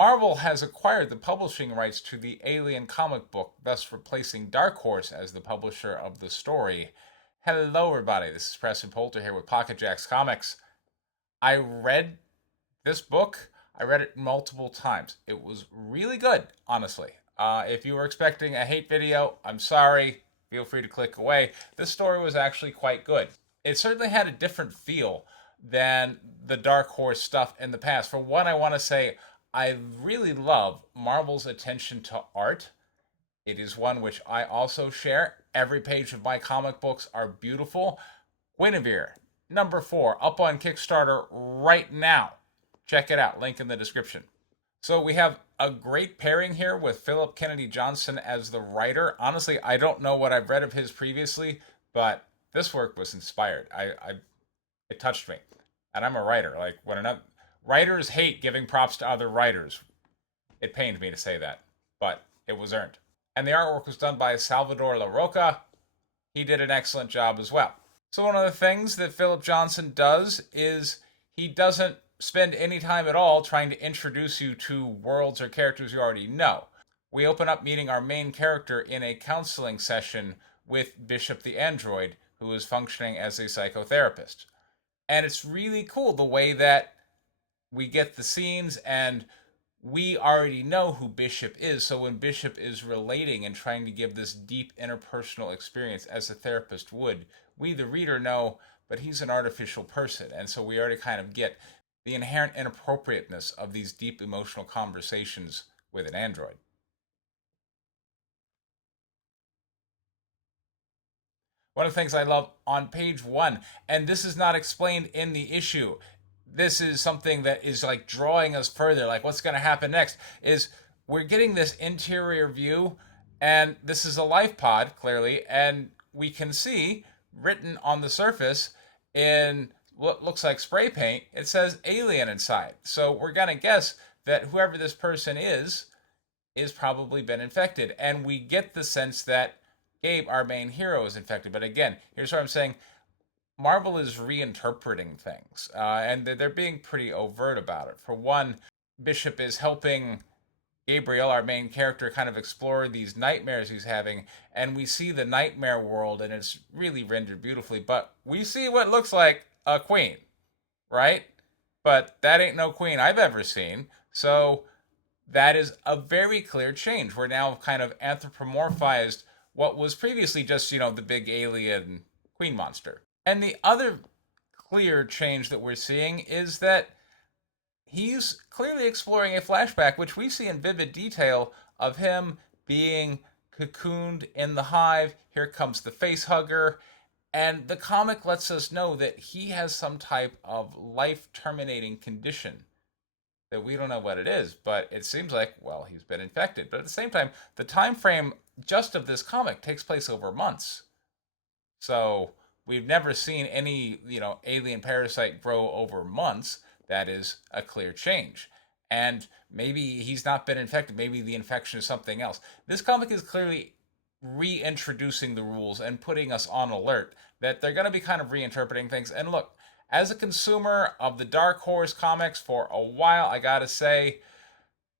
Marvel has acquired the publishing rights to the Alien comic book, thus replacing Dark Horse as the publisher of the story. Hello, everybody. This is Preston Poulter here with Pocket Jacks Comics. I read this book. I read it multiple times. It was really good, honestly. If you were expecting a hate video, I'm sorry. Feel free to click away. This story was actually quite good. It certainly had a different feel than the Dark Horse stuff in the past. For one, I want to say I really love Marvel's attention to art. It is one which I also share. Every page of my comic books are beautiful. Guinevere, number 4, up on Kickstarter right now. Check it out, link in the description. So we have a great pairing here with Philip Kennedy Johnson as the writer. Honestly, I don't know what I've read of his previously, but this work was inspired. It touched me, and I'm a writer. Like when another writers hate giving props to other writers. It pained me to say that, but it was earned. And the artwork was done by Salvador LaRocca. He did an excellent job as well. So one of the things that Philip Johnson does is he doesn't spend any time at all trying to introduce you to worlds or characters you already know. We open up meeting our main character in a counseling session with Bishop the android, who is functioning as a psychotherapist. And it's really cool the way that we get the scenes, and we already know who Bishop is. So when Bishop is relating and trying to give this deep interpersonal experience as a therapist would, we, the reader, know, but he's an artificial person. And so we already kind of get the inherent inappropriateness of these deep emotional conversations with an android. One of the things I love on page 1, and this is not explained in the issue, this is something that is like drawing us further, like what's going to happen next, is we're getting this interior view, and this is a life pod, clearly, and we can see written on the surface in what looks like spray paint, it says alien inside. So we're going to guess that whoever this person is probably been infected, and we get the sense that Gabe, our main hero, is infected. But again, here's what I'm saying. Marvel is reinterpreting things, and they're being pretty overt about it. For one, Bishop is helping Gabriel, our main character, kind of explore these nightmares he's having, and we see the nightmare world, and it's really rendered beautifully, but we see what looks like a queen, right? But that ain't no queen I've ever seen, so that is a very clear change. We're now kind of anthropomorphized what was previously just, the big alien queen monster. And the other clear change that we're seeing is that he's clearly exploring a flashback, which we see in vivid detail of him being cocooned in the hive. Here comes the face hugger. And the comic lets us know that he has some type of life terminating condition that we don't know what it is, but it seems like, well, he's been infected. But at the same time, the time frame just of this comic takes place over months. So we've never seen any, alien parasite grow over months. That is a clear change. And maybe he's not been infected. Maybe the infection is something else. This comic is clearly reintroducing the rules and putting us on alert that they're going to be kind of reinterpreting things. And look, as a consumer of the Dark Horse comics for a while, I gotta say,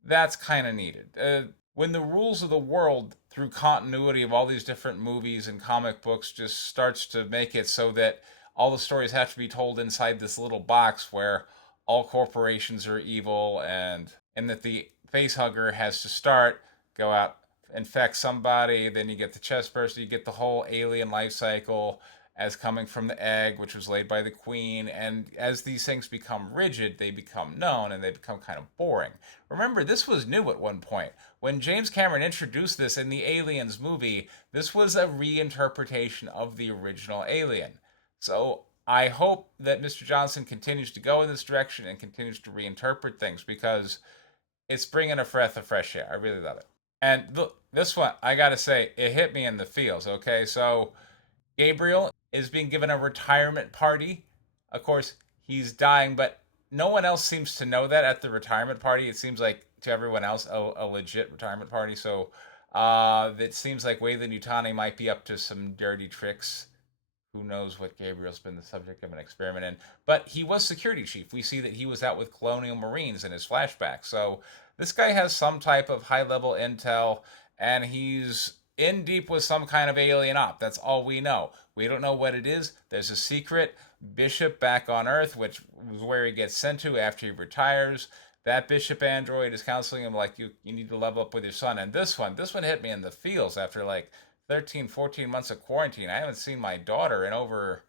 that's kind of needed. When the rules of the world, through continuity of all these different movies and comic books, just starts to make it so that all the stories have to be told inside this little box where all corporations are evil, and that the face hugger has to start, go out, infect somebody, then you get the chest burst, you get the whole alien life cycle as coming from the egg, which was laid by the queen. And as these things become rigid, they become known and they become kind of boring. Remember, this was new at one point. When James Cameron introduced this in the Aliens movie, this was a reinterpretation of the original Alien. So I hope that Mr. Johnson continues to go in this direction and continues to reinterpret things, because it's bringing a breath of fresh air. I really love it. And this one, I gotta say, it hit me in the feels, okay? So Gabriel is being given a retirement party. Of course, he's dying, but no one else seems to know that at the retirement party. It seems like to everyone else a legit retirement party. So it seems like Weyland-Yutani might be up to some dirty tricks. Who knows what Gabriel's been the subject of an experiment in. But he was security chief. We see that he was out with colonial marines in his flashback. So This guy has some type of high level intel, and he's in deep with some kind of alien op. That's all we know. We don't know what it is. There's a secret bishop back on Earth, which is where he gets sent to after he retires. That bishop android is counseling him like you need to level up with your son. And this one hit me in the feels after like 13, 14 months of quarantine. I haven't seen my daughter in over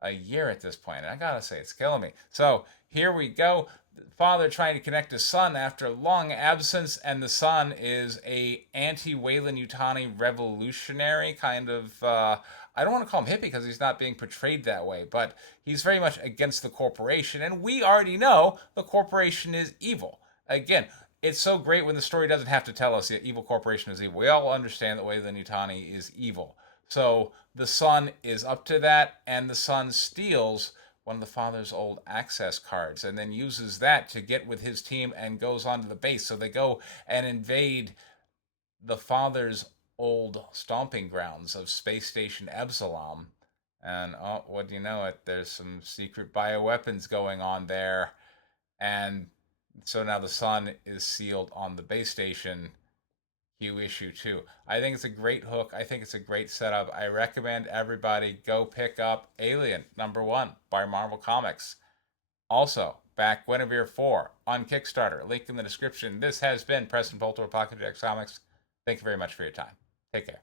a year at this point. And I gotta say, it's killing me. So here we go. Father trying to connect his son after long absence, and the son is a anti-Weyland-Yutani revolutionary kind of. I don't want to call him hippie because he's not being portrayed that way, but he's very much against the corporation, and we already know the corporation is evil. Again, it's so great when the story doesn't have to tell us the evil corporation is evil. We all understand that Weyland-Yutani is evil. So the son is up to that, and the son steals one of the father's old access cards and then uses that to get with his team and goes onto the base. So they go and invade the father's old stomping grounds of Space Station Epsilon. And oh, what do you know it? There's some secret bioweapons going on there. And so now the son is sealed on the base station Q issue 2. I think it's a great hook. I think it's a great setup. I recommend everybody go pick up Alien #1 by Marvel Comics. Also, back Guinevere 4 on Kickstarter. Link in the description. This has been Preston Bolter of Pocket X Comics. Thank you very much for your time. Take care.